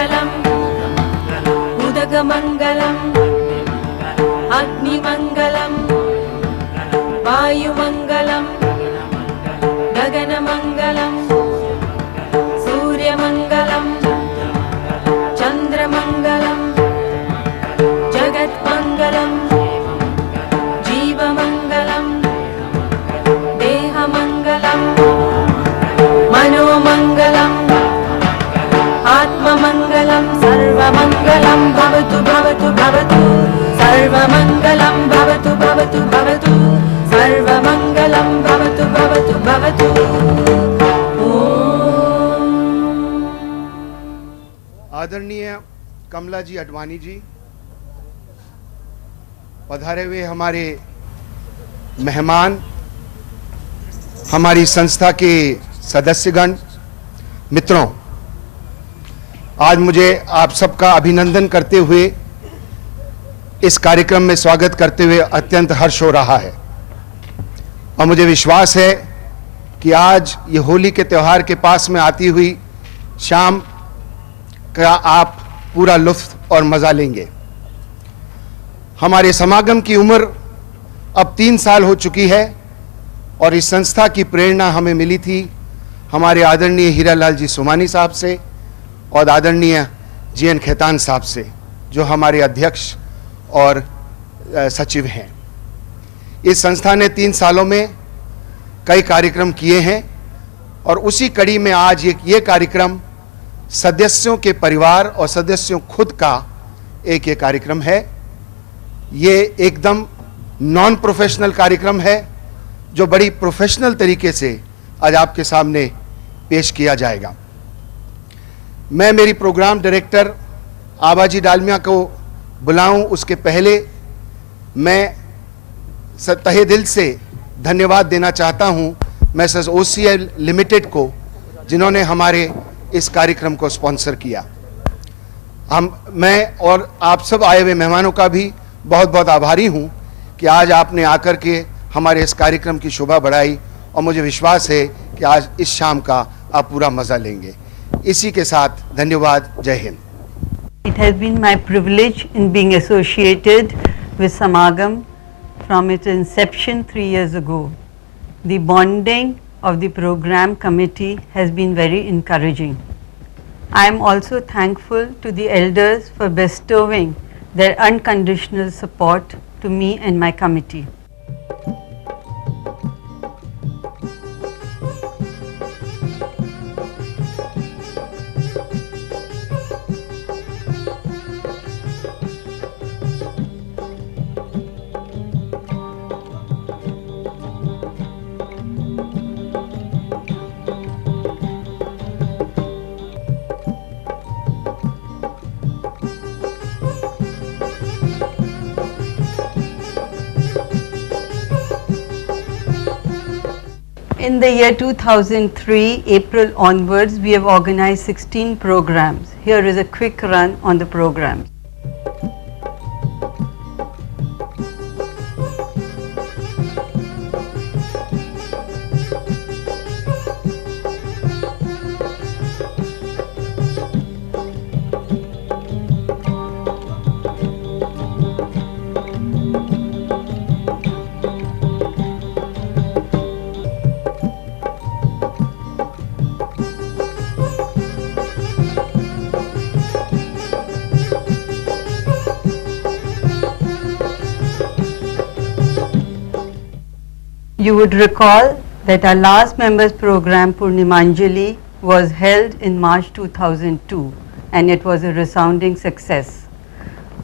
सूर्यमङ्गलम् उदकमङ्गलम् अग्निमङ्गलम् वायुमङ्गलम् गगनमङ्गलम् सूर्यमङ्गलम् चन्द्रमङ्गलम् जगत्मङ्गलम् जीवमङ्गलम् देहमङ्गलम् मनोमङ्गलम् आत्ममङ्गलम् सर्वमङ्गलं भवतु भवतु भवतु सर्वमङ्गलं भवतु भवतु भवतु सर्वमङ्गलं भवतु भवतु भवतु। आदरणीय कमला जी अडवाणी जी, पधारे हुए हमारे मेहमान, हमारी संस्था के सदस्यगण, मित्रों, आज मुझे आप सबका अभिनंदन करते हुए इस कार्यक्रम में स्वागत करते हुए अत्यंत हर्ष हो रहा है और मुझे विश्वास है कि आज ये होली के त्यौहार के पास में आती हुई शाम का आप पूरा लुत्फ और मजा लेंगे। हमारे समागम की उम्र अब 3 साल हो चुकी है और इस संस्था की प्रेरणा हमें मिली थी हमारे आदरणीय हीरालाल जी सोमानी साहब से और आदरणीय जीएन खेतान साहब से, जो हमारे अध्यक्ष और सचिव हैं। इस संस्था ने 3 सालों में कई कार्यक्रम किए हैं और उसी कड़ी में आज ये कार्यक्रम सदस्यों के परिवार और सदस्यों खुद का एक ये कार्यक्रम है। ये एकदम नॉन प्रोफेशनल कार्यक्रम है जो बड़ी प्रोफेशनल तरीके से आज आपके सामने पेश किया जाएगा। मैं मेरी प्रोग्राम डायरेक्टर आबाजी डालमिया को बुलाऊं उसके पहले मैं तहे दिल से धन्यवाद देना चाहता हूं मैसेज OCL लिमिटेड को, जिन्होंने हमारे इस कार्यक्रम को स्पॉन्सर किया। मैं और आप सब आए हुए मेहमानों का भी बहुत बहुत आभारी हूं कि आज आपने आकर के हमारे इस कार्यक्रम की शोभा बढ़ाई और मुझे विश्वास है कि आज इस शाम का आप पूरा मजा लेंगे। इसी के साथ धन्यवाद। जय Hind. It has been my privilege in being associated with Samagam from its inception 3 years ago. The bonding of the program committee has been very encouraging. I am also thankful to the elders for bestowing their unconditional support to me and my committee. In the year 2003, April onwards, we have organized 16 programs. Here is a quick run on the programs. You would recall that our last members program Purnimanjali was held in March 2002 and it was a resounding success.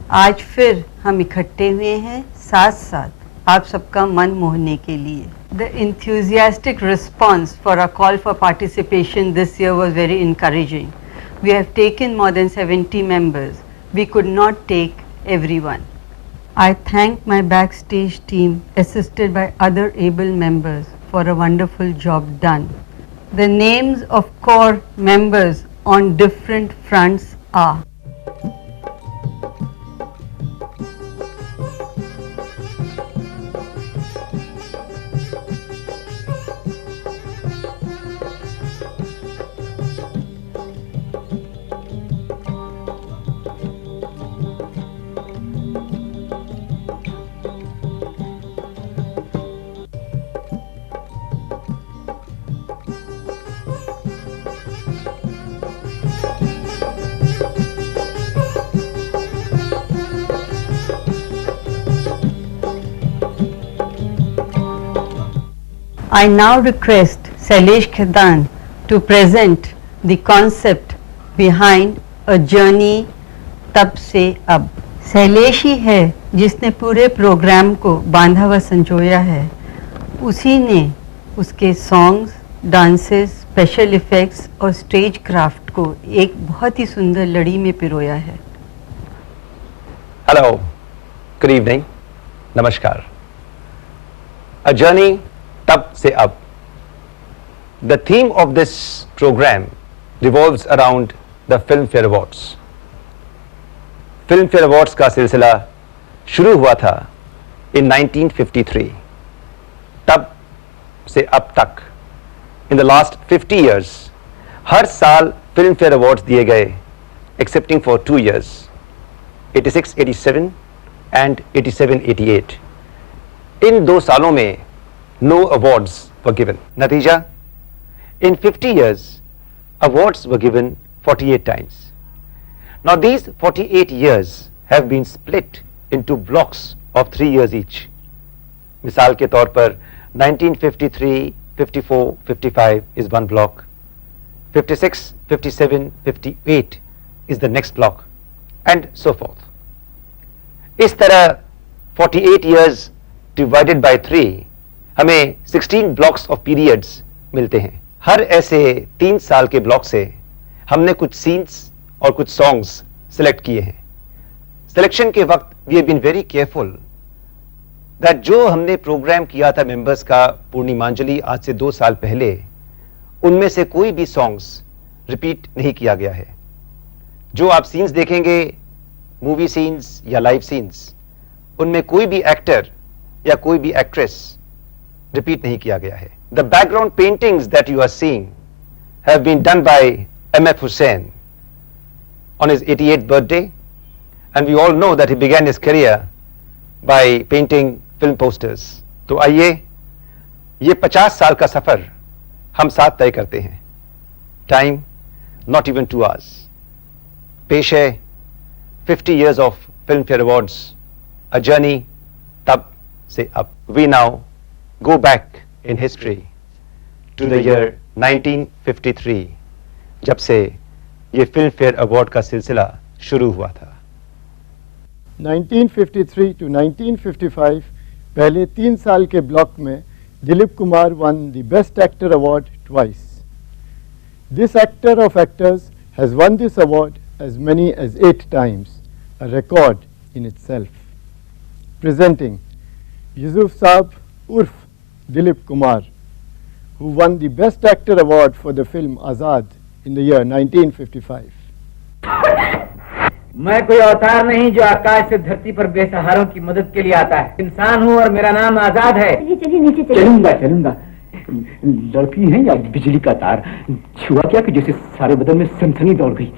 आज फिर हम इकट्ठे हुए हैं साथ साथ आप सबका मन मोहने के लिए. The enthusiastic response for our call for participation this year was very encouraging. We have taken more than 70 members. We could not take everyone. I thank my backstage team assisted by other able members for a wonderful job done. The names of core members on different fronts are I now request Sailesh Khetan to present the concept behind a journey तब से अब। शैलेश ही है जिसने पूरे programme को बांधा व संजोया है, उसी ने उसके सॉन्ग्स, डांसेस, स्पेशल इफेक्ट्स और स्टेज क्राफ्ट को एक बहुत ही सुंदर लड़ी में पिरोया है। Hello, good evening, नमस्कार। A journey तब से अब। The theme of this program revolves around the Filmfare Awards. Filmfare Awards का सिलसिला शुरू हुआ था in 1953. तब से अब तक, in the last 50 years, हर साल Filmfare Awards दिए गए, excepting for 2 years, 86-87 and 87-88. इन 2 सालों में no awards were given. नतीजा, in 50 years, awards were given 48 times. Now these 48 years have been split into blocks of 3 years each. मिसाल के तौर पर 1953, 54, 55 is one block. 56, 57, 58 is the next block, and so forth. इस तरह 48 years divided by 3 हमें 16 blocks of periods मिलते हैं। हर ऐसे 3 साल के ब्लॉक से हमने कुछ सीन्स और कुछ सॉन्ग्स सिलेक्ट किए हैं। सिलेक्शन के वक्त we have been very careful that जो हमने प्रोग्राम किया था मेंबर्स का पूर्णिमांजलि आज से 2 साल पहले, उनमें से कोई भी सॉन्ग्स रिपीट नहीं किया गया है। जो आप सीन्स देखेंगे, मूवी सीन्स या लाइव सीन्स, उनमें कोई भी एक्टर या कोई भी एक्ट्रेस रिपीट नहीं किया गया है। The background paintings that you are seeing have been done by M.F. Hussain on his 88th birthday, and we all know that he began his career by painting film posters. तो आइए ये 50 साल का सफर हम साथ तय करते हैं। Time not even 2 hours. पेश है 50 years of Filmfare Awards, a journey तब से अब। We now go back in history to the year 1953, जब से ये फिल्म फेयर अवार्ड का सिलसिला शुरू हुआ था। 1953 to 1955 पहले 3 साल के ब्लॉक में Dilip Kumar won the Best Actor Award twice. This actor of actors has won this award as many as 8 times, a record in itself. Presenting Yusuf Saab Urf Dilip Kumar, who won the Best Actor Award for the film Azad in the year 1955. मैं कोई अवतार नहीं जो आकाश से धरती पर बेसहारों की मदद के लिए आता है। इंसान हूँ और मेरा नाम आजाद है। चलिए नीचे चलिए। चलूंगा। लड़की है या बिजली का तार? छुआ क्या कि जैसे सारे बदन में सनसनी दौड़ गई।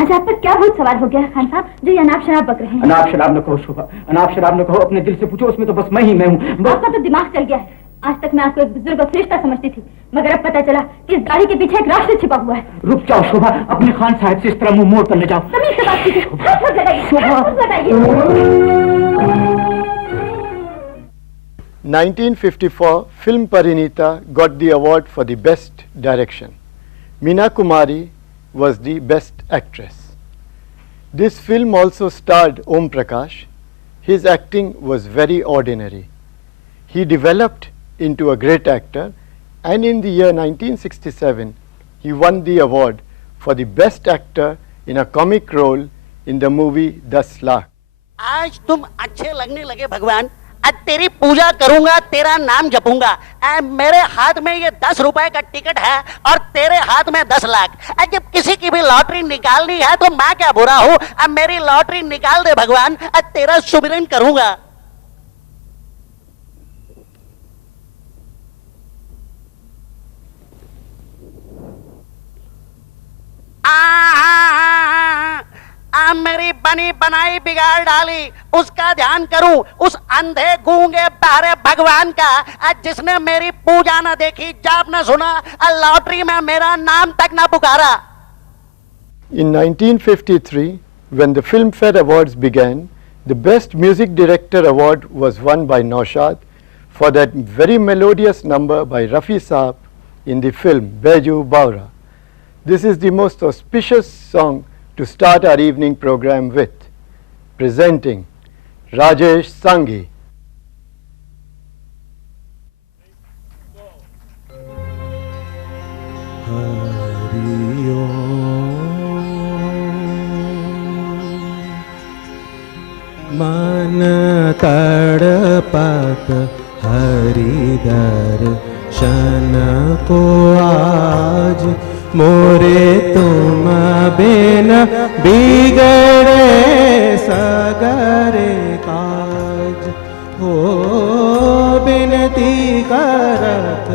आज आप पर क्या भूत सवार हो गया खान साहब, जो ये अनाप शराब बक रहे हैं? अनाप शराब न कहो शोभा, अनाप शराब न कहो। अपने दिल से पूछो, उसमें तो बस मैं हूँ। आपका तो दिमाग चल गया है। आज तक मैं आपको एक बुजुर्ग और फरिश्ता समझती थी, मगर अब पता चला कि इस गाड़ी के पीछे एक राक्षस छिपा हुआ है। रुक जाओ शोभा, अपने खान साहब से इस तरह मुंह मोड़ कर न जाओ। तमीज से बात कीजिए। हाथ मत लगाइए। शोभा। 1954, Film Parinita got the award for the Best Direction. Meena Kumari was the Best Actress. This film also starred Om Prakash. His acting was very ordinary. He developed into a great actor, and in the year 1967, he won the award for the Best Actor in a comic role in the movie 10 lakh. आज तुम अच्छे लगने लगे भगवान। आज तेरी पूजा करूंगा, तेरा नाम जपूंगा। मेरे हाथ में ये 10 रुपए का टिकट है और तेरे हाथ में 10 लाख। जब किसी की भी लॉटरी निकालनी है तो मैं क्या बुरा हूँ? अब मेरी लॉटरी निकाल दे भगवान, तेरा सुमिरन करूंगा। मेरी बनी बनाई बिगाड़ डाली, उसका ध्यान करूं उस अंधे गूंगे बहरे भगवान का, जिसने मेरी पूजा न देखी, जाप न सुना, लॉटरी में मेरा नाम तक न पुकारा। In 1953, when the Filmfare Awards began, the Best Music Director Award was won by Naushad for that very melodious number by Rafi Saab in the film Baiju Bawra. This is the most auspicious song to start our evening program with, presenting Rajesh Sanghi. मन तड़पत हरि दर्शन को आज, मोरे तुम बिन बिगड़े सगरे काज। हो बिनती करत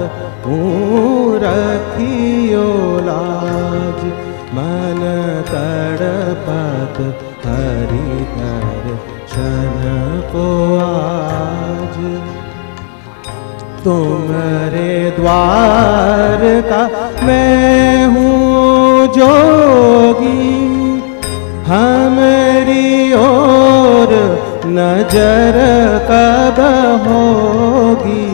हूँ रखियो लाज, मन तड़पत हरि दर्शन को आज। तुम्हारे द्वार का मैं हूँ जोगी, हमारी ओर नजर कब होगी।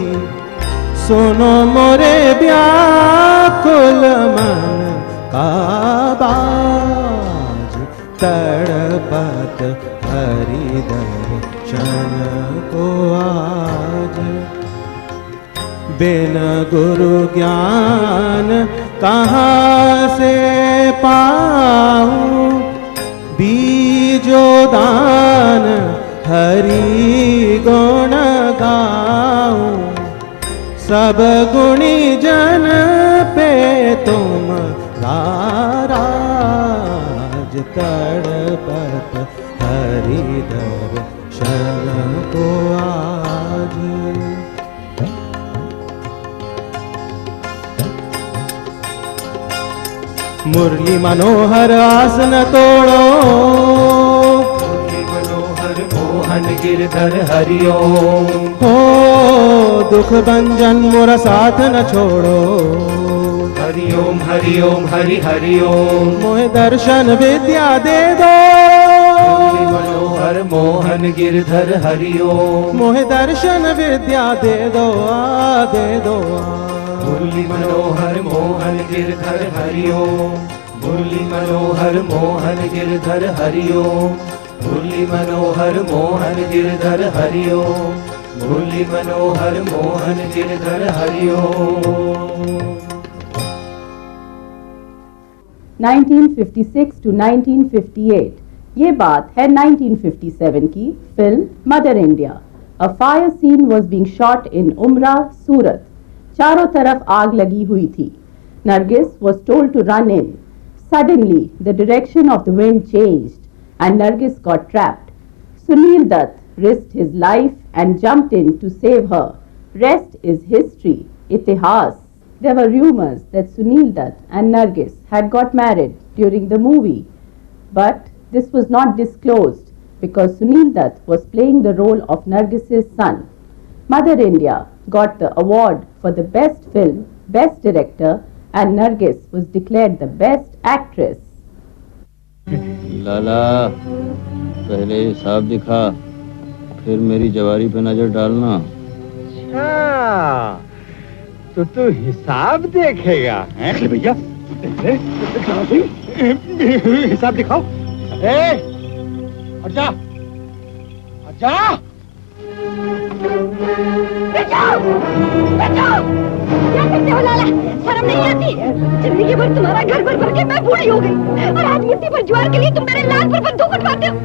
सुनो मोरे व्याकुल मन का बाज, तड़पत हरि दर्शन को आज। बिन गुरु ज्ञान कहाँ से पाऊँ, बीजो दान हरि गुण गाऊँ। सब गुणी जन पे तुम राज, तड़पत हरि दर्शन को आज। मुरली मनोहर आसन तोड़ो, मुरली मनोहर मोहन गिरधर हरिओम। हो दुख भंजन मोरा साथ न छोड़ो, हरिओम हरिओम हरि हरिओम। मोहे दर्शन विद्या दे दो, मुरली मनोहर मोहन गिरधर हरिओम। मोहे दर्शन विद्या दे दो दे दो। मुरली मनोहर मोहन गिरधर हरिओम, मुरली मनोहर मोहन गिरधर हरिओम। मुरली मनोहर मोहन गिरधर हरिओम, मुरली मनोहर मोहन गिरधर हरिओम। 1956 to 1958, ये बात है 1957 की film mother India. A fire scene was being shot in Umrah, सूरत। चारों तरफ आग लगी हुई थी। Nargis was told to run in. Suddenly, the direction of the wind changed and Nargis got trapped. Sunil Dutt risked his life and jumped in to save her. Rest is history, itihas. There were rumors that Sunil Dutt and Nargis had got married during the movie, but this was not disclosed because Sunil Dutt was playing the role of Nargis's son. Mother India got the award for the best film, best director, and Nargis was declared the best actress. लाला, पहले हिसाब दिखा, फिर मेरी जवारी पे नजर डालना। अच्छा, तो तू हिसाब देखेगा, हैं? भैया, हिसाब दिखाओ। हट जा, हट जा। क्या करते हो लाला? शर्म नहीं आती? जिंदगी भर तुम्हारा घर भर भर के मैं बूढ़ी हो गई और आज मिट्टी पर ज्वार के लिए तुम मेरे लाल पर बंदूक उठवाते हो।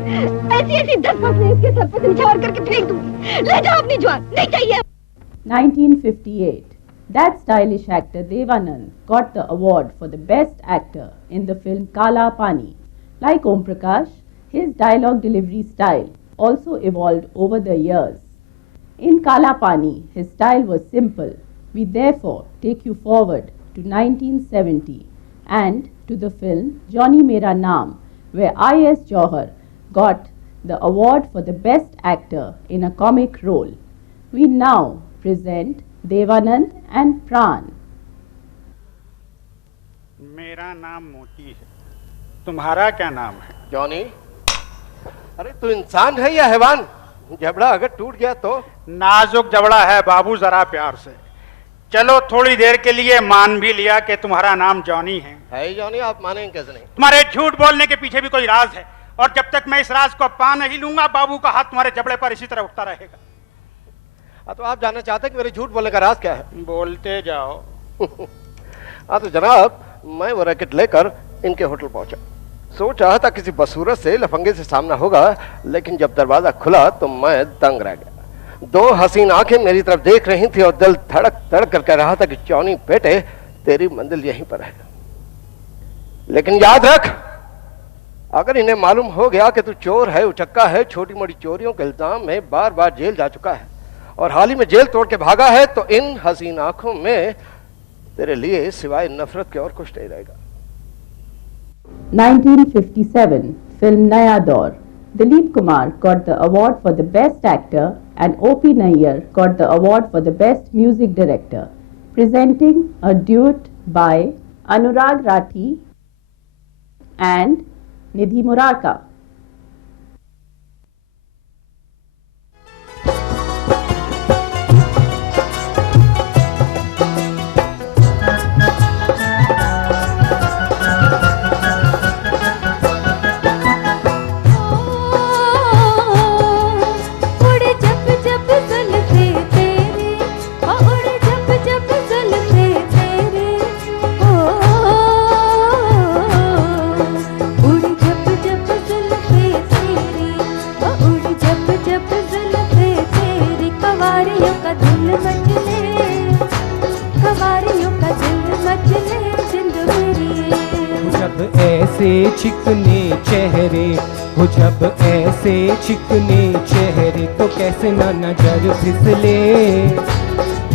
ऐसी 10 फसलें इसके सर पर निछावर करके फेंक दूंगी। ले जाओ अपनी ज्वार, नहीं चाहिए। 1958, that stylish actor Devanand got the award for the best actor in the film Kala Pani. Like Om Prakash, his dialogue delivery style also evolved over the years. In Kala Pani, his style was simple. We therefore take you forward to 1970 and to the film Johnny Mera Naam, where I.S. Jauhar got the award for the best actor in a comic role. We now present Devanand and Pran. मेरा नाम मोती है, तुम्हारा क्या नाम है? Johnny, अरे तू इंसान है या हैवान? जबड़ा अगर टूट गया तो? नाजुक जबड़ा है बाबू, जरा प्यार से। चलो थोड़ी देर के लिए मान भी लिया कि तुम्हारा नाम जॉनी है। है जॉनी, आप मानेंगे कैसे नहीं? तुम्हारे झूठ बोलने के पीछे भी कोई राज है, और जब तक मैं इस राज को पा नहीं लूंगा बाबू का हाथ तुम्हारे जबड़े पर इसी तरह उठता रहेगा। तो आप जानना चाहते हैं कि मेरे झूठ बोलने का राज क्या है? बोलते जाओ। तो जनाब, मैं वो रैकेट लेकर इनके होटल पहुंचा। सोच रहा था किसी बदसूरत से लफंगे से सामना होगा, लेकिन जब दरवाजा खुला तो मैं दंग रह गया। दो हसीन आंखें मेरी तरफ देख रही थी और दिल धड़क धड़क कर कह रहा था कि जॉनी बेटे, तेरी मंजिल यहीं पर है। लेकिन याद रख, अगर इन्हें मालूम हो गया कि तू चोर है, उचक्का है, छोटी मोटी चोरियों के इल्जाम में बार बार जेल जा चुका है और हाल ही में जेल तोड़ के भागा है, तो इन हसीन आंखों में तेरे लिए सिवाय नफरत के और कुछ नहीं रहेगा। 1957 film Naya Daur. Dilip Kumar got the award for the best actor and O.P. Nayyar got the award for the best music director. Presenting a duet by Anurag Rathi and Nidhi Murarka. चिकने चेहरे हो, जब ऐसे चिकने चेहरे तो कैसे ना नजर फिसले,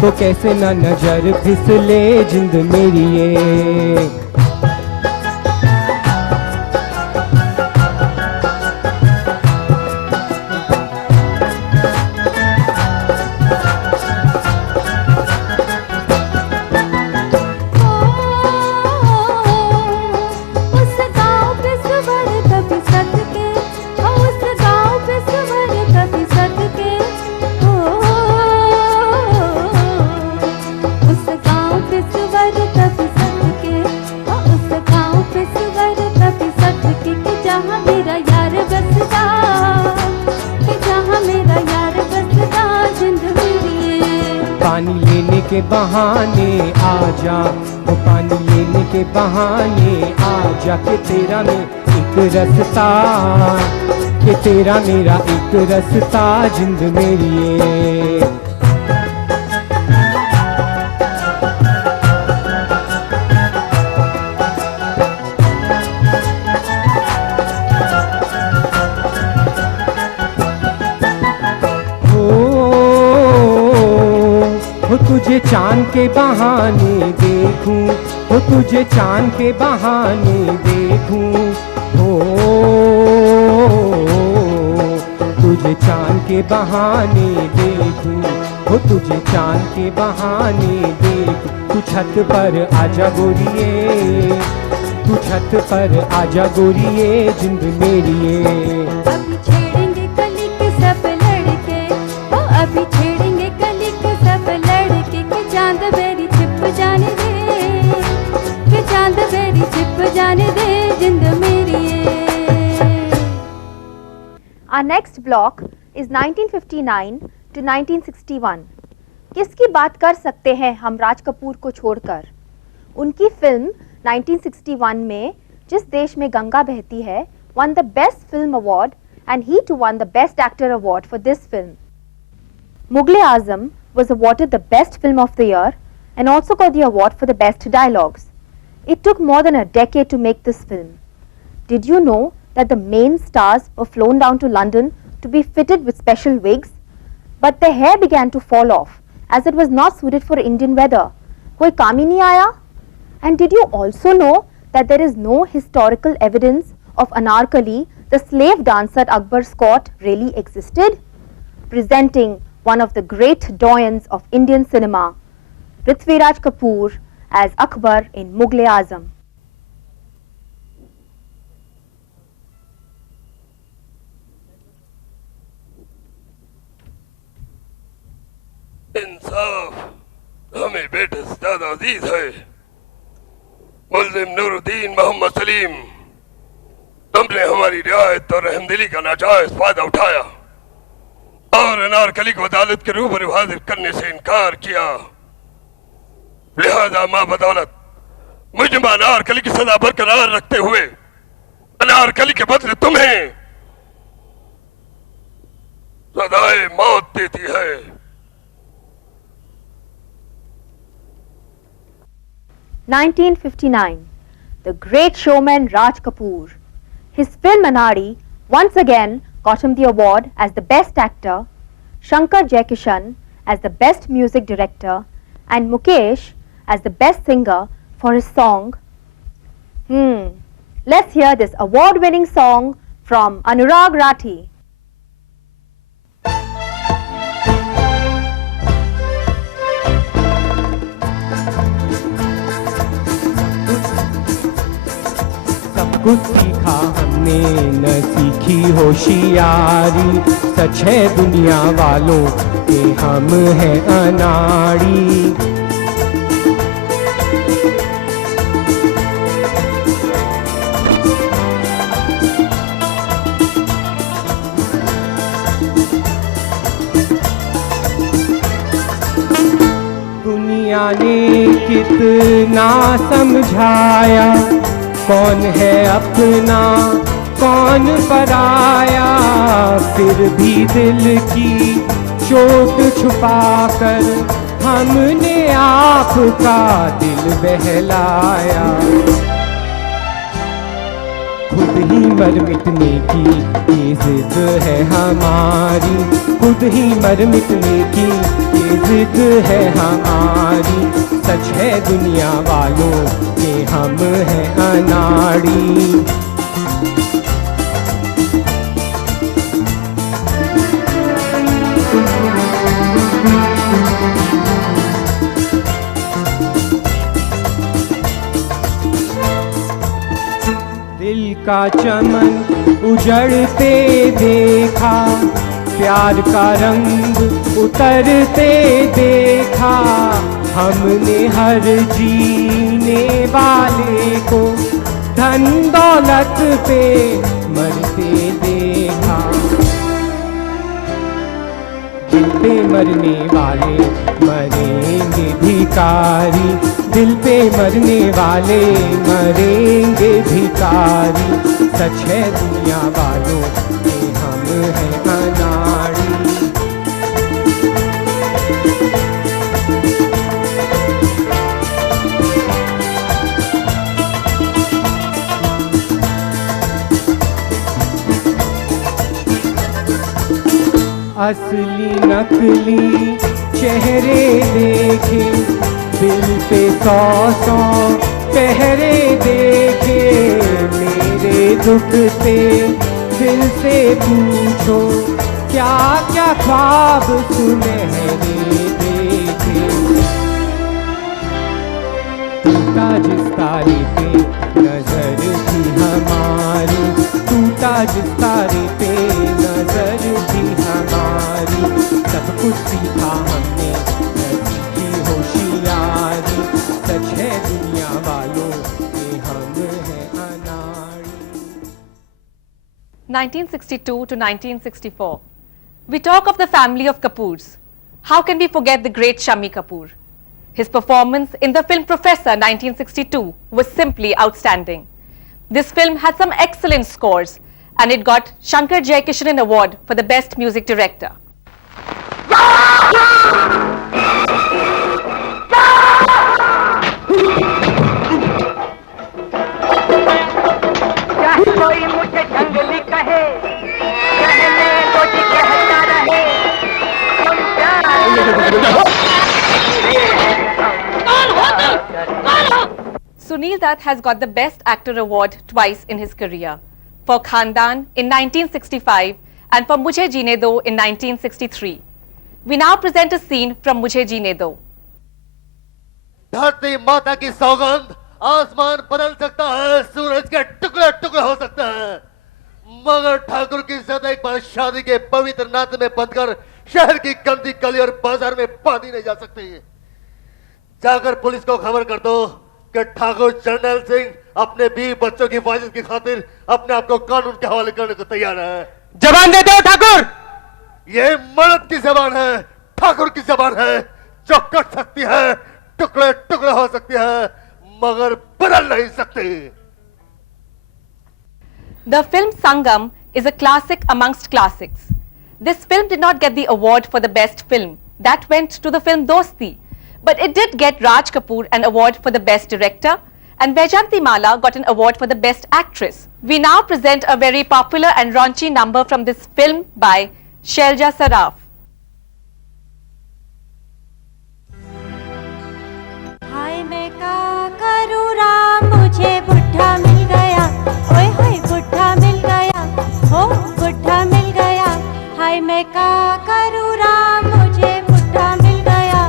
तो कैसे ना नजर फिसले जिंद मेरी ये। के बहाने आजा, वो पानी लेने के बहाने आजा, कि तेरा में एक रास्ता, कि तेरा मेरा एक रास्ता जिंद मेरी ये। तुझे चांद के बहाने देखूं, हो तुझे चांद के बहाने देखूं, हो तुझे चांद के बहाने देखूं, हो तुझे चांद के बहाने देखूं। तू छत पर आजा गोरिये, तू छत पर आजा गोरिये जिंद मेरी ये। अभी छेड़ेंगे कली के सब लड़के, ओ अभी छेड़ेंगे कली के सब लड़के, के चांद मेरी छिप जाने दे, के चांद मेरी छिप जाने दे जिंद मेरी ये। Our next block is 1959 to 1961. किसकी बात कर सकते हैं हम राज कपूर को छोड़कर? उनकी फिल्म 1961 में जिस देश में गंगा बहती है won the Best Film Award and he too won the Best Actor Award for this film. Mughal-e-Azam was awarded the Best Film of the Year and also got the award for the Best Dialogues. It took more than a decade to make this film. Did you know that the main stars were flown down to London to be fitted with special wigs? But their hair began to fall off as it was not suited for Indian weather. Koi kaam hi nahi aaya? And did you also know that there is no historical evidence of Anarkali, the slave dancer at Akbar's court, really existed? Presenting one of the great doyens of Indian cinema, Prithviraj Kapoor as Akbar in Mughal-e-Azam. जदीद है। मुल्जिम नूरुद्दीन मोहम्मद सलीम, तुमने हमारी रियायत और रहमदिली का नाजायज फायदा उठाया और अनारकली को अदालत के रूबरू हाजिर करने से इनकार किया। लिहाजा मां बदौलत मुजरिम अनारकली की सजा बरकरार रखते हुए अनारकली के बदले तुम्हें सजाए मौत देती है। (1959) The great showman Raj Kapoor. His film Anari once again got him the award as the best actor, Shankar Jaikishan as the best music director, and Mukesh as the best singer for his song. Let's hear this award-winning song from Anurag Rathi. कुछ सीखा हमने न सीखी होशियारी, सच है दुनिया वालों के हम हैं अनाड़ी। दुनिया ने कितना समझाया, कौन है अपना कौन पराया, फिर भी दिल की चोट छुपाकर हमने आपका दिल बहलाया। खुद ही मर मिटने की ये जिद है हमारी, खुद ही मर मिटने की ये जिद है हमारी। सच है दुनिया वालों के हम हैं अनाड़ी। दिल का चमन उजड़ते देखा, प्यार का रंग उतरते देखा, हमने हर जीने वाले को धन दौलत पे मरते देखा। दिल पे मरने वाले मरेंगे भिखारी, दिल पे मरने वाले मरेंगे भिखारी। सच है दुनिया वालों के हम हैं अनाड़ी। असली नकली चेहरे देखे, दिल पे 100 पहरे देखे। मेरे दुख से दिल से पूछो, क्या क्या ख्वाब सुनहरे देखे। टूटा जिस तारे पे नजर थी हमारी, टूटा जिस तारे पे नजर थी हमारी। सब कुछ सीखा हमने न सीखी होशियारी, सच है दुनिया वालों के हम हैं अनाड़ी। 1962 to 1964. We talk of the family of Kapoors. How can we forget the great Shammi Kapoor? His performance in the film Professor 1962 was simply outstanding. This film had some excellent scores and it got Shankar Jaikishan an award for the best music director. कोई मुझे जंगली कहे, कहने को जी कहता रहे, Sunil Dutt has got the Best Actor award twice in his career, for Khandan in 1965 and for Mujhe Jeene Do in 1963. We now present a scene from Mujhe Jeene Do. धरती माता की सौगंध, आसमान बदल सकता है, सूरज के टुकड़े टुकड़े हो सकता है, मगर ठाकुर की इज्जत एक बार शादी के पवित्र नाते में बंधकर शहर की गंदी गली और बाजार में बांधी नहीं जा सकती। जाकर पुलिस को खबर कर दो कि ठाकुर जर्नैल सिंह अपने 20 बच्चों की हिफाजत की खातिर अपने आप को कानून के हवाले करने को तैयार है। जबान दे दो ठाकुर। ये मर्द की जबान है, ठाकुर की जबान है, जो कट सकती है, टुकड़े टुकड़े हो सकती है, मगर बदल नहीं सकती। The film Sangam is a classic amongst classics. This film did not get the award for the best film. That went to the film Dosti. But it did get Raj Kapoor an award for the best director, and Vaijayanti Mala got an award for the best actress. We now present a very popular and raunchy number from this film by Shailja Saraf. हाय मैं का करूँ राम, मुझे बुढ़ा मिल गया, ओए होए बुढ़ा मिल गया, हो बुढ़ा मिल गया। हाय मैं का करूँ राम, मुझे बुढ़ा मिल गया।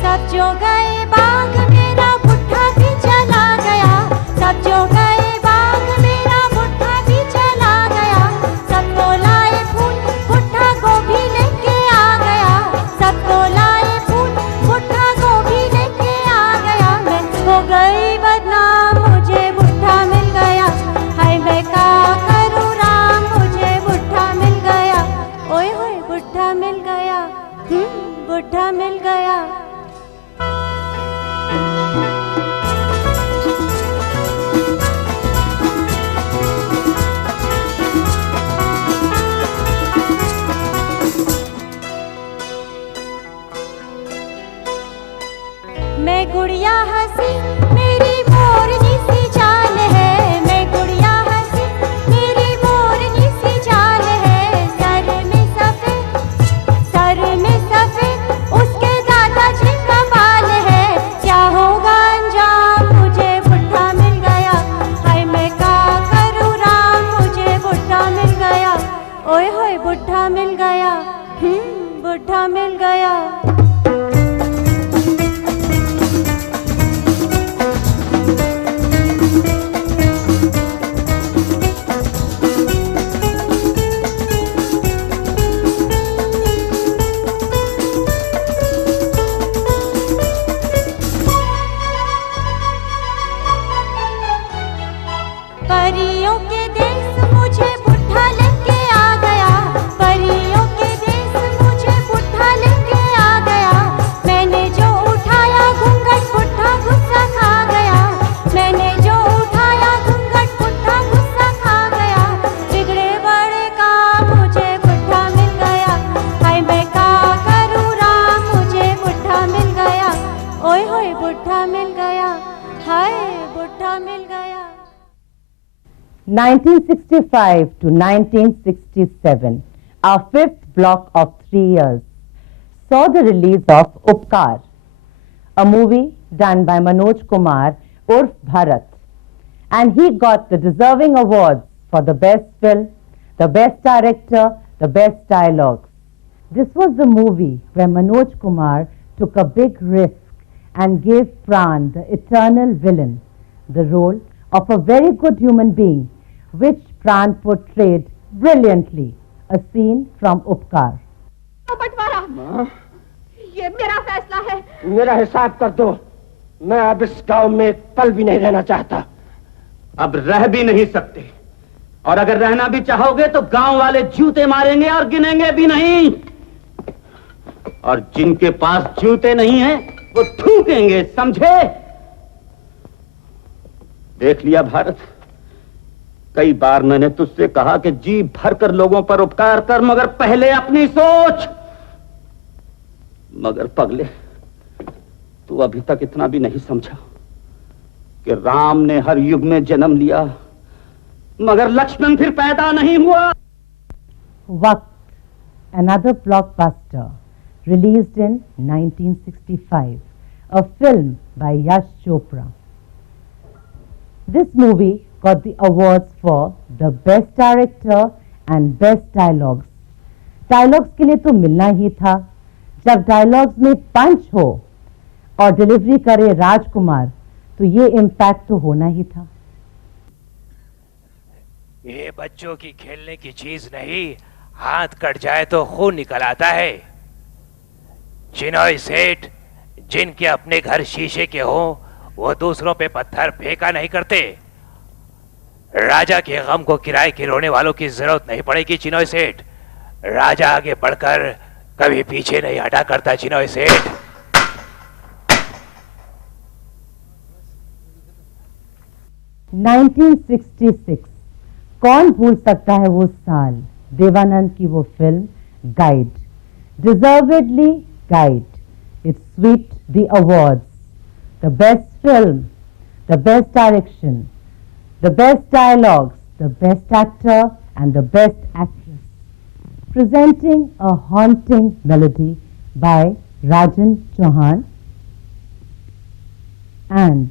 सब जो गए बाग मेरा बुढ़ा भी चला गया, सब जो गए बाग मेरा बुढ़ा भी चला गया। सबको लाए फूल बुढ़ा गोभी लेके आ गया, सबको लाए फूल बुढ़ा गोभी लेके आ गया। मैं हो गई बदनाम, मुझे बुढ़ा मिल गया। हाय मैं का करूँ राम, मुझे बुढ़ा मिल गया, ओए होए बुढ़ा मिल गया, बुढ़ा मिल गया। मैं गुड़िया हंसी मेरी मोरनी सी चाल है, मैं गुड़िया हंसी मेरी मोरनी सी चाल है। सर में सफेद उसके दादाजी का बाल है। क्या होगा अंजाम, मुझे बुढ़ा मिल गया। हाय मैं का करूँ राम, मुझे बुढ़ा मिल गया, ओए होए बुढ़ा मिल गया, बुढ़ा मिल गया। परियों के देश मुझे बुढ़ा लेके आ गया, परियों के देश मुझे बुढ़ा लेके आ गया। मैंने जो उठाया घूंघट बुढ़ा गुस्सा खा गया, मैंने जो उठाया घूंघट बुढ़ा गुस्सा खा गया। बिगड़े बड़े काम मुझे बुढ़ा मिल गया। हाय मैं का करूँ राम, मुझे बुढ़ा मिल गया, ओए होए बुढ़ा मिल गया, हाय बुढ़ा मिल गया। 1965 to 1967, our fifth block of 3 years, saw the release of Upkar, a movie done by Manoj Kumar Urf Bharat, and he got the deserving awards for the best film, the best director, the best dialogues. This was the movie where Manoj Kumar took a big risk and gave Pran, the eternal villain, the role of a very good human being, which Pran portrayed brilliantly. A scene from Upkar. बंटवारा, ये मेरा फैसला है। मेरा हिसाब कर दो, मैं अब इस गांव में एक पल भी नहीं रहना चाहता। अब रह भी नहीं सकते, और अगर रहना भी चाहोगे तो गांव वाले जूते मारेंगे और गिनेंगे भी नहीं, और जिनके पास जूते नहीं हैं वो थूकेंगे, समझे? देख लिया भारत, कई बार मैंने तुझसे कहा कि जी भरकर लोगों पर उपकार कर, मगर पहले अपनी सोच। मगर पगले, तू अभी तक इतना भी नहीं समझा कि राम ने हर युग में जन्म लिया, मगर लक्ष्मण फिर पैदा नहीं हुआ। Waqt, another blockbuster, released in 1965, a film by Yash Chopra. This movie got the awards for the best director and best dialogues. Dialogues के लिए तो मिलना ही था. जब डायलॉग्स में पंच हो और डिलीवरी करे राजकुमार, तो ये इम्पैक्ट तो होना ही था. ये बच्चों की खेलने की चीज नहीं, हाथ कट जाए तो खून निकल आता है. चिनॉय सेठ, जिनके अपने घर शीशे के हों, वो दूसरों पे पत्थर फेंका नहीं करते. राजा के गम को किराए के रोने वालों की जरूरत नहीं पड़ेगी चिनॉय सेठ. राजा आगे बढ़कर कभी पीछे नहीं हटा करता चिनॉय सेठ. $1966 कौन भूल सकता है वो साल. देवानंद की वो film guide, deservedly guide. It swept the awards, the best film, the best direction, the best dialogues, the best actor and the best actress. Presenting a haunting melody by Rajan Chauhan and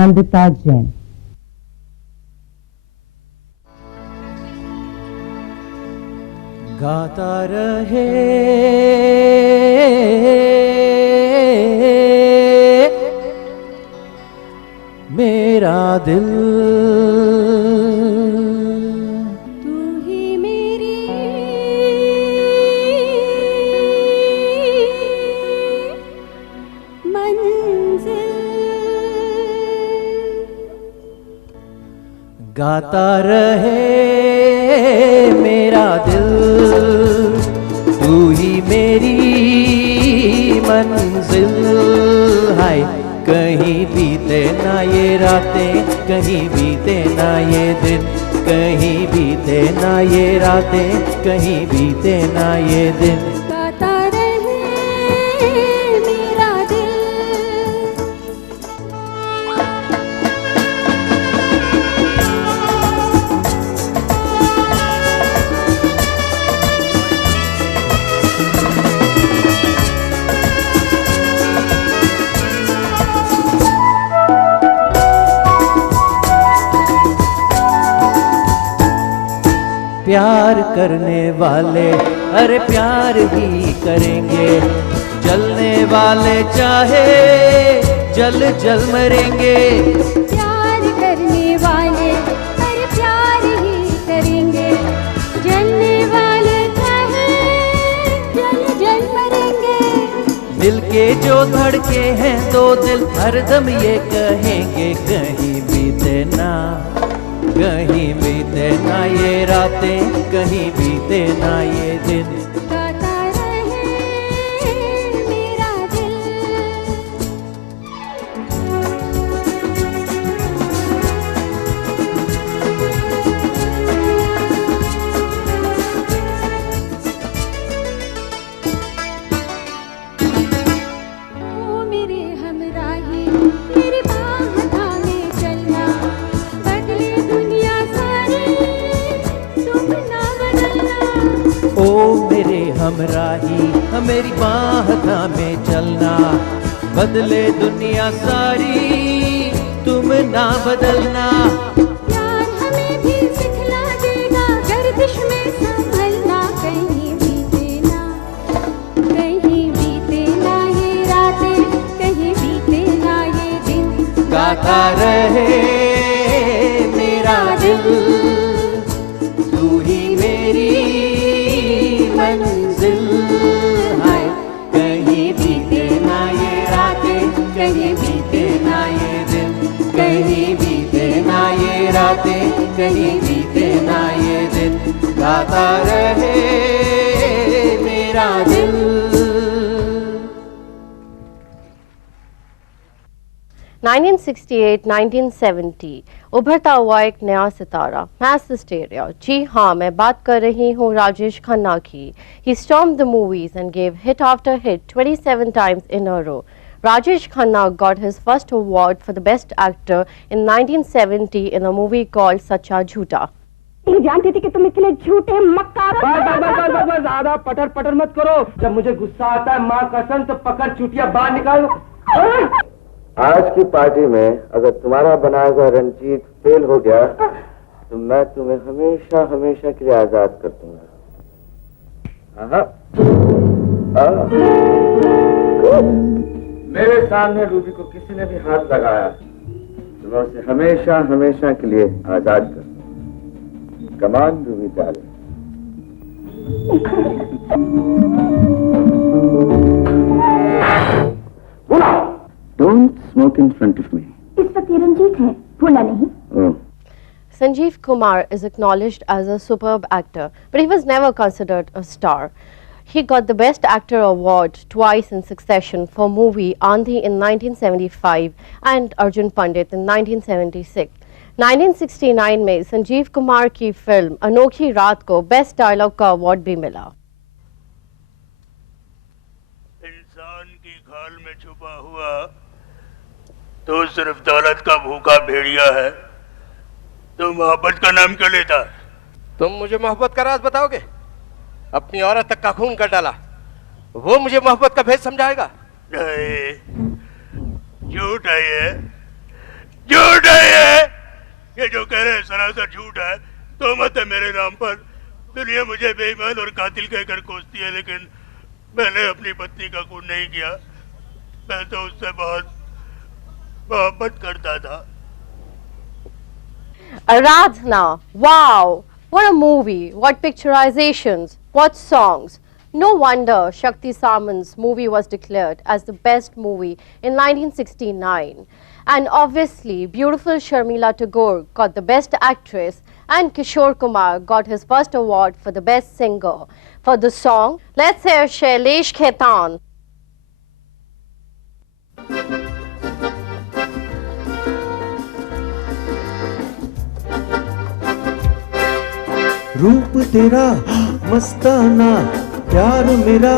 Nandita Jain. गाता रहे मेरा दिल, तू ही मेरी मंजिल. गाता रहे मेरा दिल, तू ही मेरी मंजिल. हाय कहीं बीते ना ये रातें, कहीं बीते ना ये दिन, कहीं बीते ना ये रातें, कहीं बीते ना ये दिन. गाता रहे मेरा दिल. प्यार करने वाले अरे प्यार ही करेंगे, जलने वाले चाहे जल जल मरेंगे. प्यार करने वाले अरे प्यार ही करेंगे, जलने वाले चाहे जल जल मरेंगे. दिल के जो धड़के हैं दो दिल हरदम ये कहेंगे, कहीं बीते ना, कहीं बीते ना ये रातें, कहीं बीते ना ये दिन. गाता रहे मेरा दिल. ओ मेरे हमराही, मेरी बाह थामे चलना, बदले दुनिया सारी तुम ना बदलना. ओ मेरे हमराही मेरी बाह थामे चलना, बदले दुनिया सारी तुम ना बदलना. प्यार हमें भी सिखला देगा गर्दिश में संभलना, कहीं बीते ना, कहीं बीते ना ये रातें, कहीं बीते ना ये दिन. गाता रहे मेरा दिल, तू ही मेरी मंजिल. हाय कहीं बीते ना ये रातें, कहीं बीते ना ये दिन, कहीं बीते ना ये रातें, कहीं बीते ना ये दिन. गाता रहे मेरा दिल. (1968-1970) उभरता हुआ एक नया सितारा, मैस हिस्टेरिया. जी हाँ, मैं बात कर रही हूँ राजेश खन्ना की. He stormed the movies and gave hit after hit 27 times in a row. Rajesh Khanna got his first award for the best actor in 1970 in a movie called Sacha Jhoota. मैं जानती थी कि तुम इतने झूठे मक्कार. बस ज्यादा पटर पटर मत करो. जब मुझे गुस्सा आता है माँ कसम तो पकड़ चुटिया बाहर निकालो. आज की पार्टी में अगर तुम्हारा बनाया हुआ रंजीत फेल हो गया तो तो मैं तुम्हें हमेशा हमेशा के लिए आजाद कर दूंगा। मेरे सामने रूबी को किसी ने भी हाथ लगाया तो मैं उसे हमेशा हमेशा के लिए आजाद कर दूंगा। Come on Ruby darling. Don't smoke in front of me. इस वक्त ये रंजीत है, भूला नहीं। Oh. Sanjeev Kumar is acknowledged as a superb actor, but he was never considered a star. He got the Best Actor award twice in succession for movie Andhi in 1975 and Arjun Pandit in 1976. 1969 में संजीव कुमार की film अनोखी रात को best dialogue का award भी मिला। इंसान की खाल में छुपा हुआ तो सिर्फ दौलत का भूखा भेड़िया है, तो मोहब्बत का नाम क्यों लेता? तुम मुझे मोहब्बत का राज बताओगे? अपनी औरत तक का खून कर डाला, वो मुझे मोहब्बत का भेद समझाएगा? नहीं, झूठ है ये, झूठ है ये जो कह रहे हैं सरासर झूठ है। तो मत है मेरे नाम पर, दुनिया मुझे बेईमान और कातिल कहकर कोसती है, लेकिन मैंने अपनी पत्नी का खून नहीं किया। मैं तो उससे बहुत मोहब्बत करता था। Aradhana, wow, what a movie, what picturizations, what songs. No wonder Shakti Saman's movie was declared as the best movie in 1969. And obviously, beautiful Sharmila Tagore got the best actress and Kishore Kumar got his first award for the best singer. For the song, let's hear Shailesh Khaitan. रूप तेरा मस्ताना, प्यार मेरा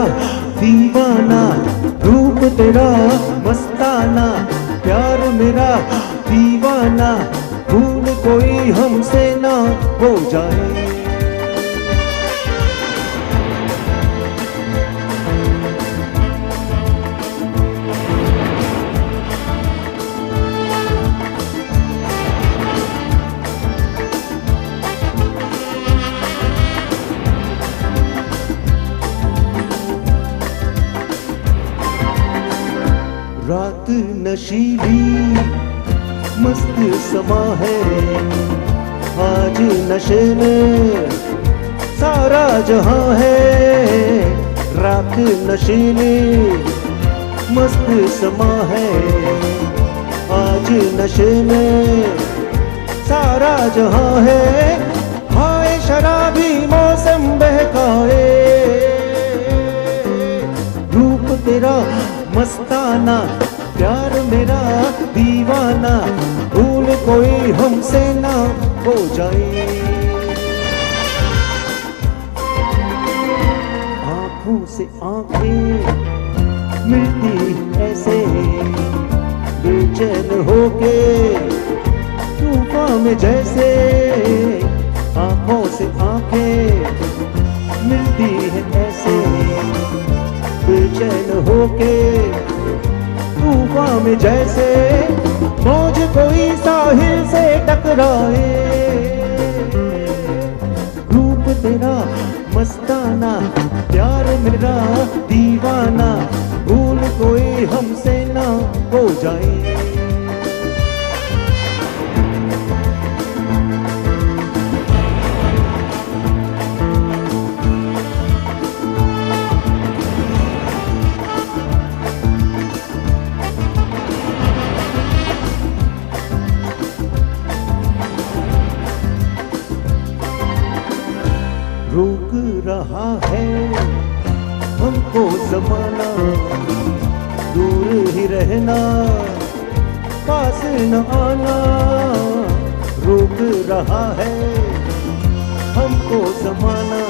दीवाना। रूप तेरा मस्ताना, प्यार मेरा दीवाना। भूल कोई हमसे ना हो जाए। रात नशीली मस्त समा है, आज नशे में सारा जहां है। रात नशीली मस्त समा है, आज नशे में सारा जहां है। हाय शराबी मौसम बहकाए, रूप तेरा मस्ताना, प्यार मेरा दीवाना। भूल कोई हमसे ना हो जाए। आंखों से आंखें मिलती ऐसे, बेचैन होके तूफान में जैसे। आंखों से आंखें मिलती है ऐसे, बेचैन होके तूफान में जैसे। मौज कोई साहिल से टकराए, रूप तेरा मस्ताना, प्यार मेरा दीवाना। भूल कोई हमसे ना हो जाए। रोक रहा है हमको जमाना, दूर ही रहना, पास न आना। रोक रहा है हमको जमाना,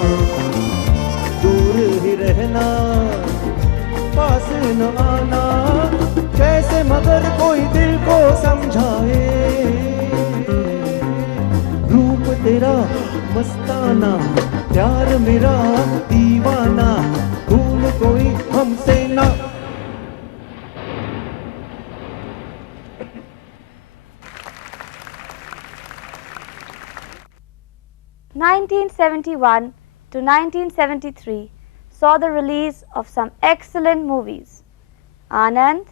दूर ही रहना, पास न आना। कैसे मगर कोई दिल को समझाए, रूप तेरा मस्ताना, प्यार मेरा दीवाना। भूल कोई हमसे ना। 1971 to 1973 saw the release of some excellent movies: Anand,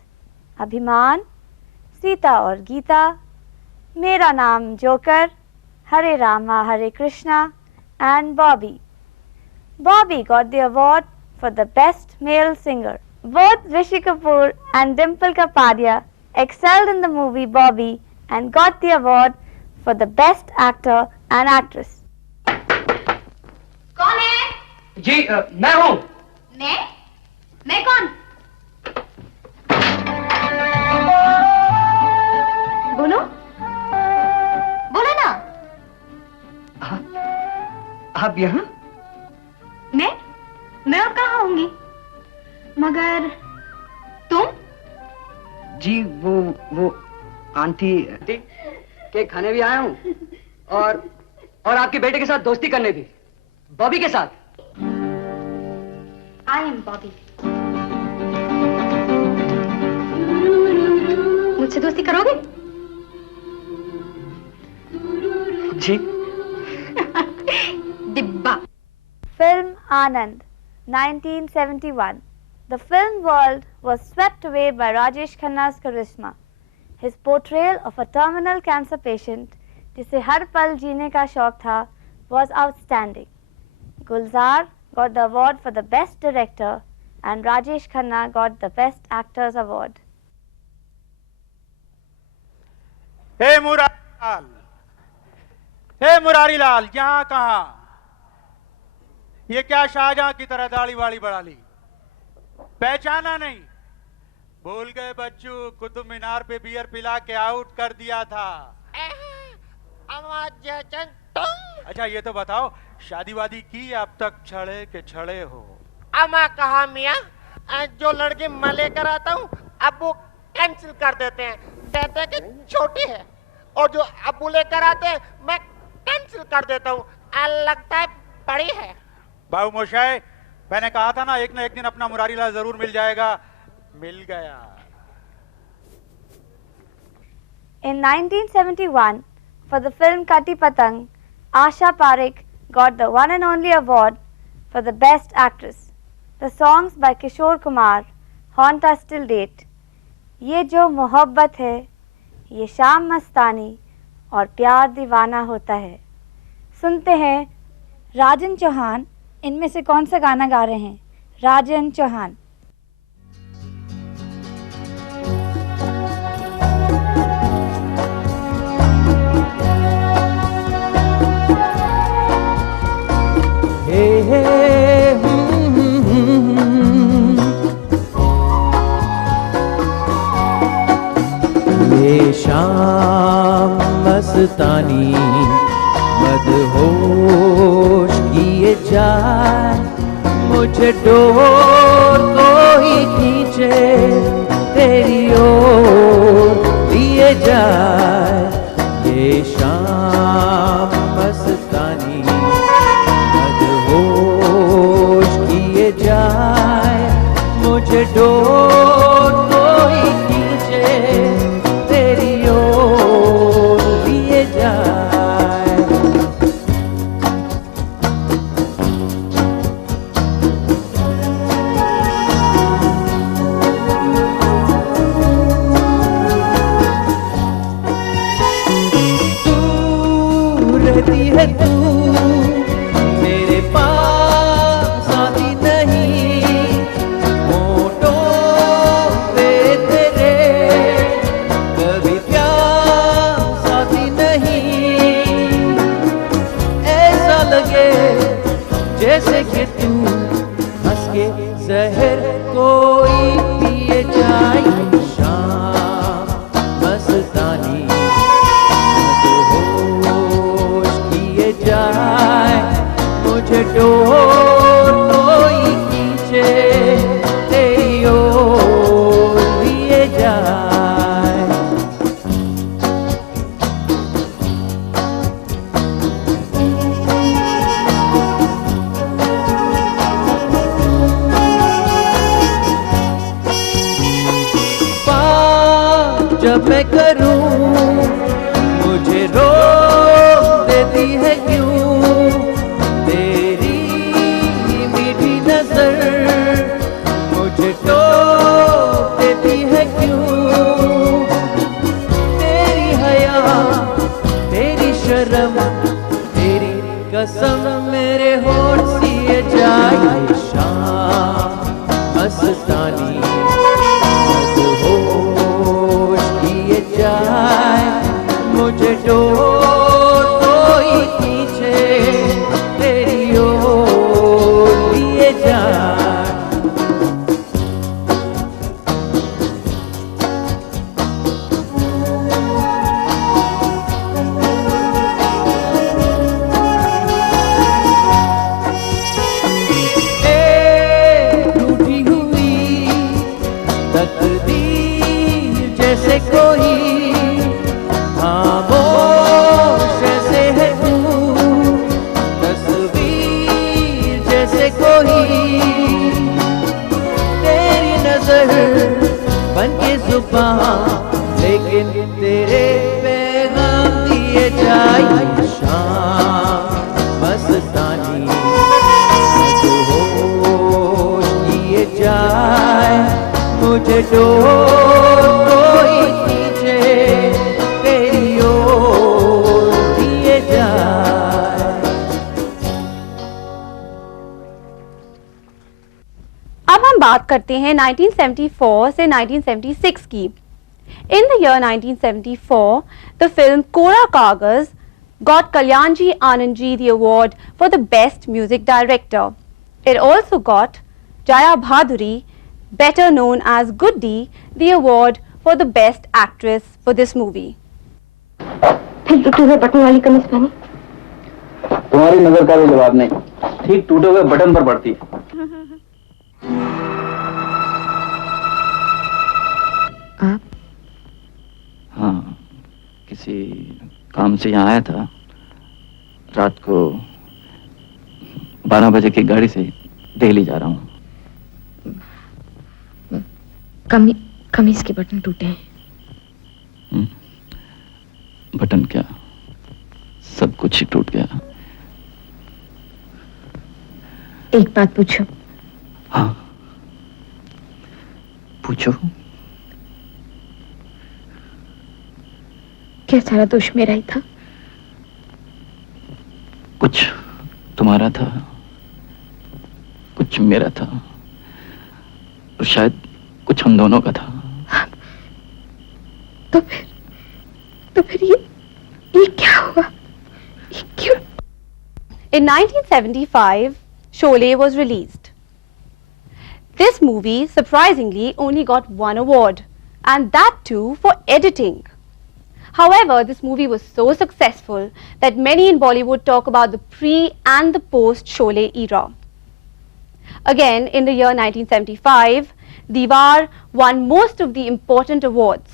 Abhiman, Sita aur Geeta, Mera Naam Joker, Hare Rama Hare Krishna, and Bobby. Bobby got the award for the Best Male Singer. Both Rishi Kapoor and Dimple Kapadia excelled in the movie Bobby and got the award for the Best Actor and Actress. कौन है? जी मैं हूँ। मैं कौन? बोलो बोलो ना। आप यहाँ? मैं और कहाँ होंगी? मगर तुम? जी वो आंटी के खाने भी आया हूँ और आपके बेटे के साथ दोस्ती करने भी, बॉबी के साथ। I am Bobby. मुझसे दोस्ती करोगे? जी। डिब्बा। Film Anand, 1971. The film world was swept away by Rajesh Khanna's charisma. His portrayal of a terminal cancer patient, जिसे हर पल जीने का शौक था, was outstanding. Gulzar got the award for the Best Director and Rajesh Khanna got the Best Actors award. हे मुरारी लाल, यहाँ कहाँ? ये क्या शाहजहां की तरह दाढ़ी वाड़ी बढ़ा ली? पहचाना नहीं? भूल गए बच्चू, कुतुब मीनार पे बियर पिला के आउट कर दिया था। अच्छा ये तो बताओ, शादी वादी की अब तक छड़े के छड़े हो? अमा कहा मियाँ, जो लड़की मैं लेकर आता हूँ अब वो कैंसिल कर देते हैं, कहते हैं कि छोटी है, और जो अबू लेकर आते हैं मैं कैंसिल कर देता हूँ, लगता है बड़ी है। बाबू मोशाय, मैंने कहा था ना एक दिन अपना मुरारी लाल जरूर मिल जाएगा। मिल गया। In 1971, for the film Kati Patang, Asha Parekh got the one and only award for the Best Actress. The songs by Kishore Kumar haunt us till date. ये जो मोहब्बत है, ये शाम मस्तानी और प्यार दीवाना होता है। सुनते हैं राजन चौहान इनमें से कौन सा गाना गा रहे हैं। राजन चौहान। ये शाम मस्तानी मदहोश किए जाए, मुझे डोर कोई खींचे तेरी ओर लिए जाए। ये शाम मस्तानी मदहोश किए जाए, मुझे डोर कोई खींचे तेरी ओर लिए जाए। तू रहती है तू मेरे पास आती नहीं, होठों पे तेरे कभी प्यास आती नहीं। ऐसा लगे जैसे कि तू हंस के जहर कोई पिए जाए। शाम मस्तानी मदहोश किए जाए, मुझे डोर कोई खींचे तेरी ओर लिए जाए। मेरे होठ सिए जाए शाम मस्तानी होश किए जाए मुझे डोर कोई खींचे तेरी ओर लिए जाए टूटी हुई तकदीर जैसे कोई खामोश ऐसे है तू तस्वीर जैसे कोई तेरी नजर बन के जुबान लेकिन तेरे पैगाम दिए जाए शाम मस्तानी होश किए जाए मुझे डोर कोई खींचे तेरी ओर दिए जाए। अब हम बात करते हैं 1974 से 1976 की। In the year 1974, the film Kora Kagaz got Kalyanji Anandji the award for the Best Music Director. It also got Jaya Bhaduri, better known as Goody, the award for the Best Actress for this movie. फिर टूटे हुए button वाली कमीज पहनी। तुम्हारी नजर का भी जवाब नहीं, ठीक टूटे हुए बटन पर पड़ती है। आप? हाँ, किसी काम से यहाँ आया था। रात को 12 बजे की गाड़ी से दिल्ली जा रहा हूँ। कमीज के बटन टूटे हैं। बटन क्या, सब कुछ ही टूट गया। एक बात पूछो। हाँ, पूछो। क्या सारा दोष मेरा ही था? कुछ तुम्हारा था, कुछ मेरा था, और शायद कुछ हम दोनों का था। तो फिर ये क्या हुआ? ये क्यों? In 1975, Sholay was released. This movie surprisingly only got one award, and that too for editing. However, this movie was so successful that many in Bollywood talk about the pre and the post Sholay era. Again, in the year 1975, Diwar won most of the important awards.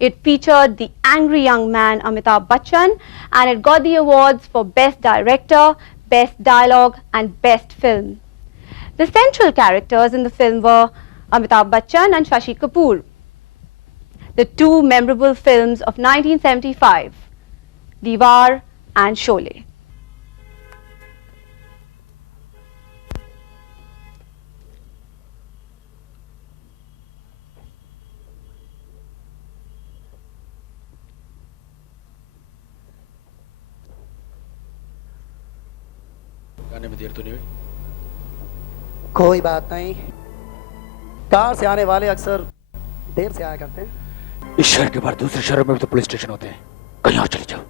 It featured the angry young man Amitabh Bachchan, and it got the awards for Best Director, Best Dialogue and Best Film. The central characters in the film were Amitabh Bachchan and Shashi Kapoor. The two memorable films of 1975, Diwar and Sholay. गाने में देर तो नहीं हुई? कोई बात नहीं, car से आने वाले अक्सर देर से आया करते हैं। इस शहर के बाहर दूसरे शहरों में भी तो पुलिस स्टेशन होते हैं, कहीं और चले जाओ।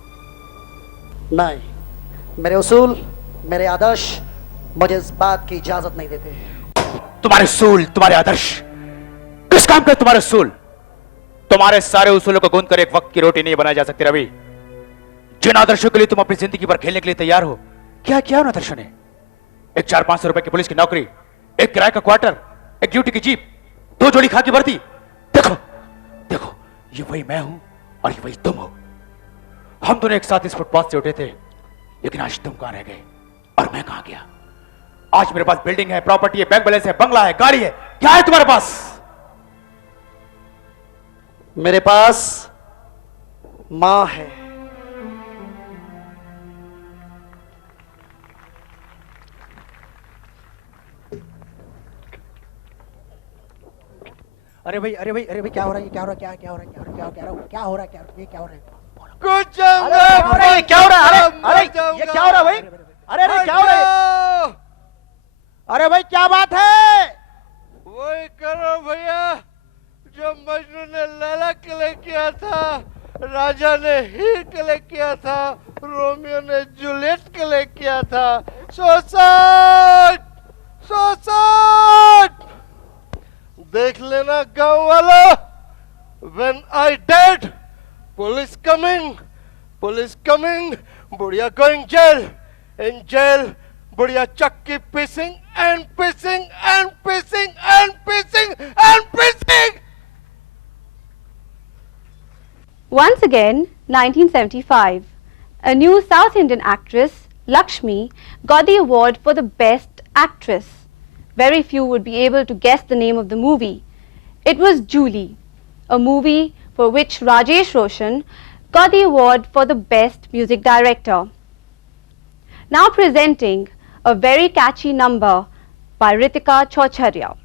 नहीं, मेरे उसूल, मेरे आदर्श मुझे इस बात की इजाजत नहीं देते। तुम्हारे उसूल, तुम्हारे आदर्श, किस काम का तुम्हारे उसूल? तुम्हारे सारे उसूलों को गूंथ कर एक वक्त की रोटी नहीं बनाई जा सकती रवि। जिन आदर्शों के लिए तुम अपनी जिंदगी पर खेलने के लिए तैयार हो, क्या किया उन आदर्शों ने? एक 400-500 रुपए की पुलिस की नौकरी, एक किराए का क्वार्टर, एक ड्यूटी की जीप, 2 जोड़ी खाकी वर्दी। देखो देखो, ये वही मैं हूं और ये वही तुम हो। हम दोनों एक साथ इस फुटपाथ से उठे थे, लेकिन आज तुम कहां रह गए और मैं कहां गया? आज मेरे पास बिल्डिंग है, प्रॉपर्टी है, बैंक बैलेंस है, बंगला है, गाड़ी है। क्या है तुम्हारे पास? मेरे पास मां है। अरे भाई अरे भाई अरे भाई, क्या हो रहा है? क्या हो रहा है? क्या हो रहा है? क्या हो रहा है? क्या हो रहा है? क्या हो रहा है? कुछ क्या हो रहा है? अरे ये क्या हो रहा है? अरे ये क्या हो रहा है भाई? अरे अरे क्या हो रहा है? अरे भाई क्या बात है? वही करो भैया जो मजनू ने लैला के लिए किया था, राजा ने हीर के लिए किया था, रोमियो ने जूलियट के लिए किया था। सोसाइट सोसाइट देख लेना गांव वाला। When I dead, police coming, बुढ़िया going jail, in jail, बुढ़िया चक्की pissing and pissing and pissing and pissing and pissing. Once again, 1975, a new South Indian actress, Lakshmi, got the award for the Best Actress. Very few would be able to guess the name of the movie. It was Julie, a movie for which Rajesh Roshan got the award for the Best Music Director. Now presenting a very catchy number by Ritika Chaucharia.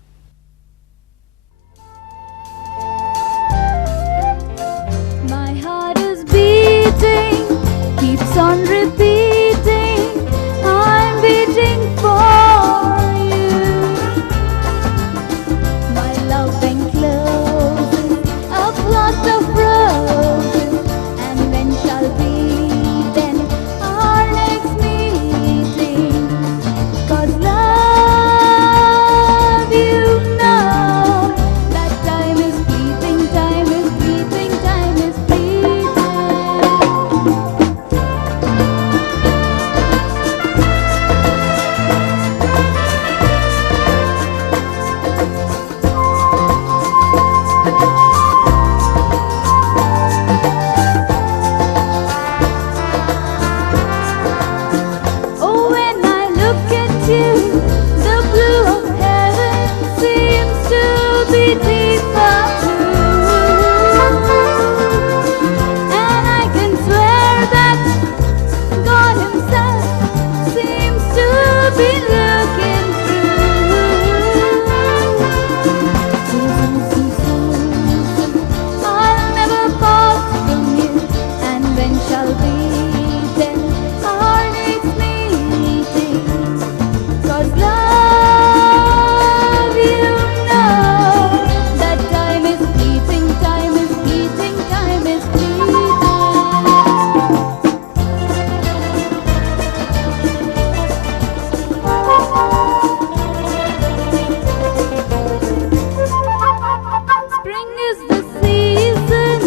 My heart is beating, keeps on repeating. I'm waiting for you. My love encloses a plot of roses, and when shall be then our next meeting? 'Cause love, you know that time is fleeting, time is fleeting, time is fleeting. Oh, when I look at you, the blue of heaven seems to be deeper too. And I can swear that God himself seems to be looking through. Susan, Susan, I'll never part from you. And when shall we then our next meeting? 'Cause love, you know that time is fleeting, time is fleeting, time is fleeting. Spring is the season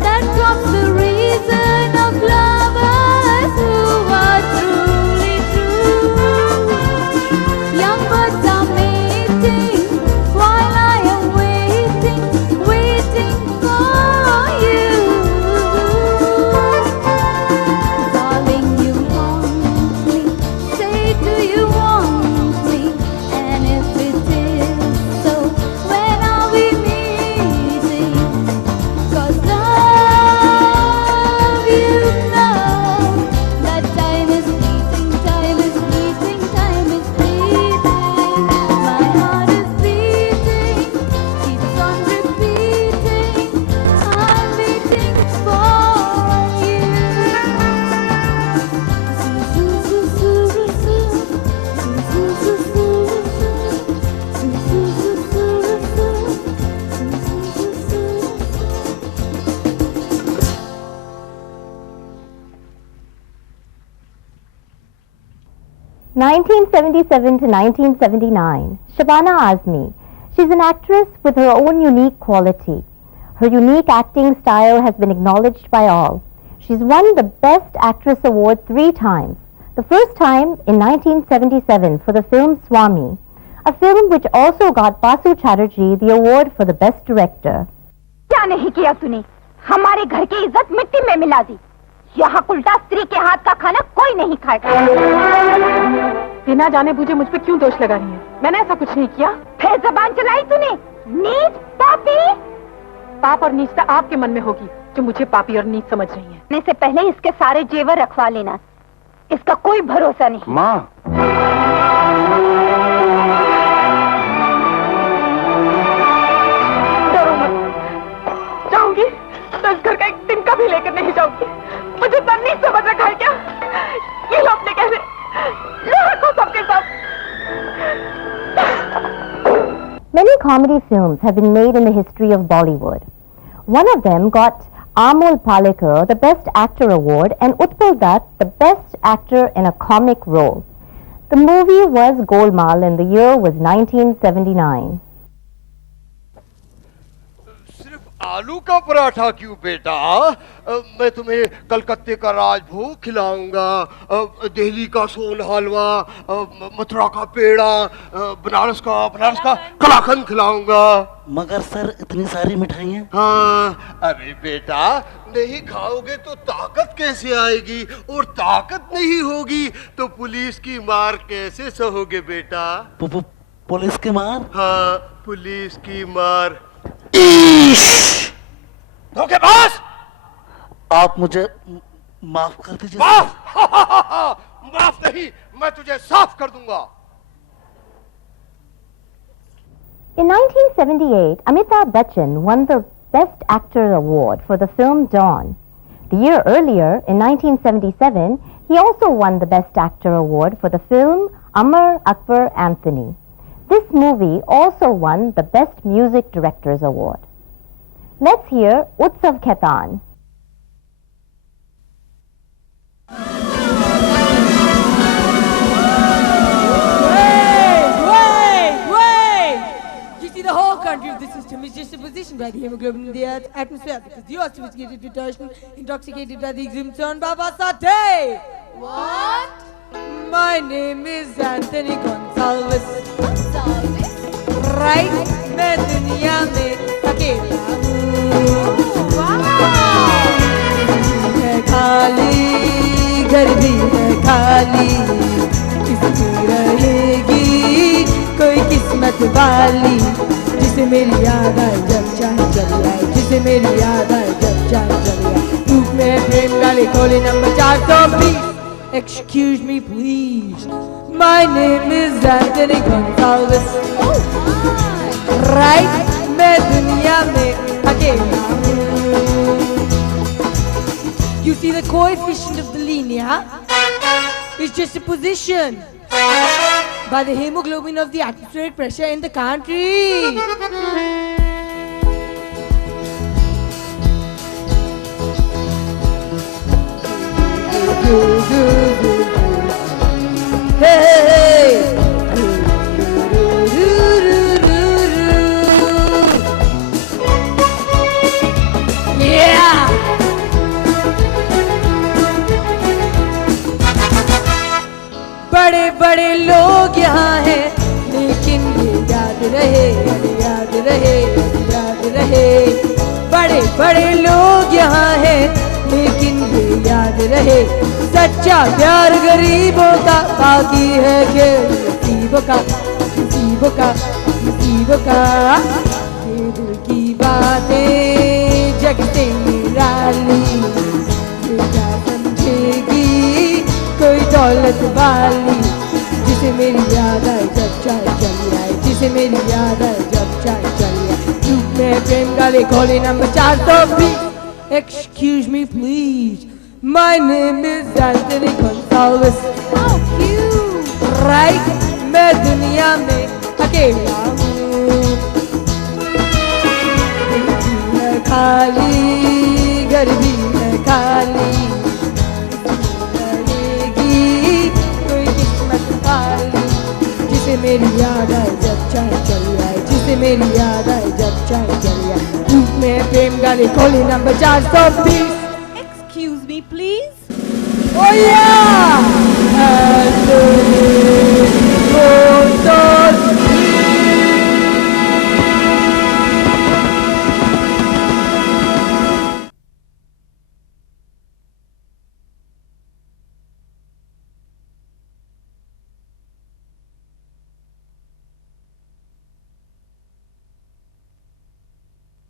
that drops the reason of lovers who are truly true. Young birds are mating while I am waiting, waiting for you. Darling, you want me, say do you want me? And if it is so, when are we meeting? 'Cause love, you know that time is fleeting, time is fleeting, time is fleeting. My heart is beating, keeps on repeating. I'm waiting for you. (1977 to 1979), Shabana Azmi. She's an actress with her own unique quality. Her unique acting style has been acknowledged by all. She's won the Best Actress Award 3 times. The first time in 1977 for the film Swami, a film which also got Basu Chatterjee the award for the Best Director. क्या नहीं किया तूने? हमारे घर की इज्जत मिट्टी में मिला दी। यहाँ उल्टा स्त्री के हाथ का खाना कोई नहीं खाएगा। बिना जाने बूझे मुझ पे क्यों दोष लगा रही है? मैंने ऐसा कुछ नहीं किया। फिर जबान चलाई तूने? नीच पापी। पाप और नीचता आपके मन में होगी जो मुझे पापी और नीच समझ रही है। ने से पहले इसके सारे जेवर रखवा लेना। इसका कोई भरोसा नहीं। माँ, डरो मत। जाऊंगी तो इस घर का एक तिनका भी लेकर नहीं जाऊंगी। मुझे तन्नी समझ रखा है क्या? ये लो अपने कैसे comedy films have been made in the history of Bollywood. One of them got Amol Palekar the Best Actor Award and Utpal Dutt the Best Actor in a Comic Role. The movie was Golmaal and the year was 1979. आलू का पराठा क्यों बेटा? मैं तुम्हें कलकत्ते का राजभोग खिलाऊंगा, दिल्ली का सोन हलवा, मथुरा का पेड़ा, बनारस का कलाकंद खिलाऊंगा। मगर सर इतनी सारी मिठाइयाँ। हाँ, अरे बेटा नहीं खाओगे तो ताकत कैसे आएगी, और ताकत नहीं होगी तो पुलिस की मार कैसे सहोगे बेटा? पुलिस की मार? हाँ, पुलिस की मार। धोखेबाज! आप मुझे माफ कर दीजिए। माफ? माफ नहीं, मैं तुझे साफ कर दूंगा। In 1978, Amitabh Bachchan won the Best Actor Award for the film Dawn. The year earlier, in 1977, he also won the Best Actor Award for the film Amar Akbar Anthony. This movie also won the Best Music Directors Award. Let's hear Utsav Khaitan. Wait! You see, the whole country of the system is just a position by the hemoglobin in the atmosphere because the sophisticated detergent intoxicated by the exuberance on Baba Sate. What? My name is Anthony Gonsalves. Right? मैं दुनिया में अकेला हूँ। है खाली, घर भी है खाली, किसकी रहेगी कोई किस्मत वाली, जिसे मेरी याद आए जब चाहे चली आए, जिसे मेरी याद आए जब चाहे चली आए। धूप में प्रेम डाले खोले number 420। Excuse me, please. My name is Anthony Gonsalves. Right? मैं दुनिया में अकेला हूँ। You see, the coefficient of the linear is just a position by the hemoglobin of the atmospheric pressure in the country. Hey! Yeah! बड़े बड़े लोग यहाँ हैं, लेकिन ये याद रहे, याद रहे, याद रहे। बड़े बड़े लोग यहाँ हैं, लेकिन ये याद रहे, सच्चा प्यार गरीबों का, बाकी है खेल नसीबों का, नसीबों का, नसीबों का। ये दिल की बातें जग से निराली, ये क्या समझेगी कोई दौलत वाली, जिसे मेरी याद आए जब चाहे चली आए, जिसे मेरी याद आए जब चाहे चली आए। धूप में प्रेम डाले खोले number 420। Excuse me, please. My name is Anthony Gonsalves. How cute! Right? मैं दुनिया में अकेला हूँ। है खाली, घर भी है खाली, रहेगी कोई किस्मत वाली, जिसे मेरी याद आए जब चाहे चली आए, जिसे मेरी याद आए जब चाहे चली आए। धूप में प्रेम डाले खोले number 420। Excuse me, please. Oh yeah!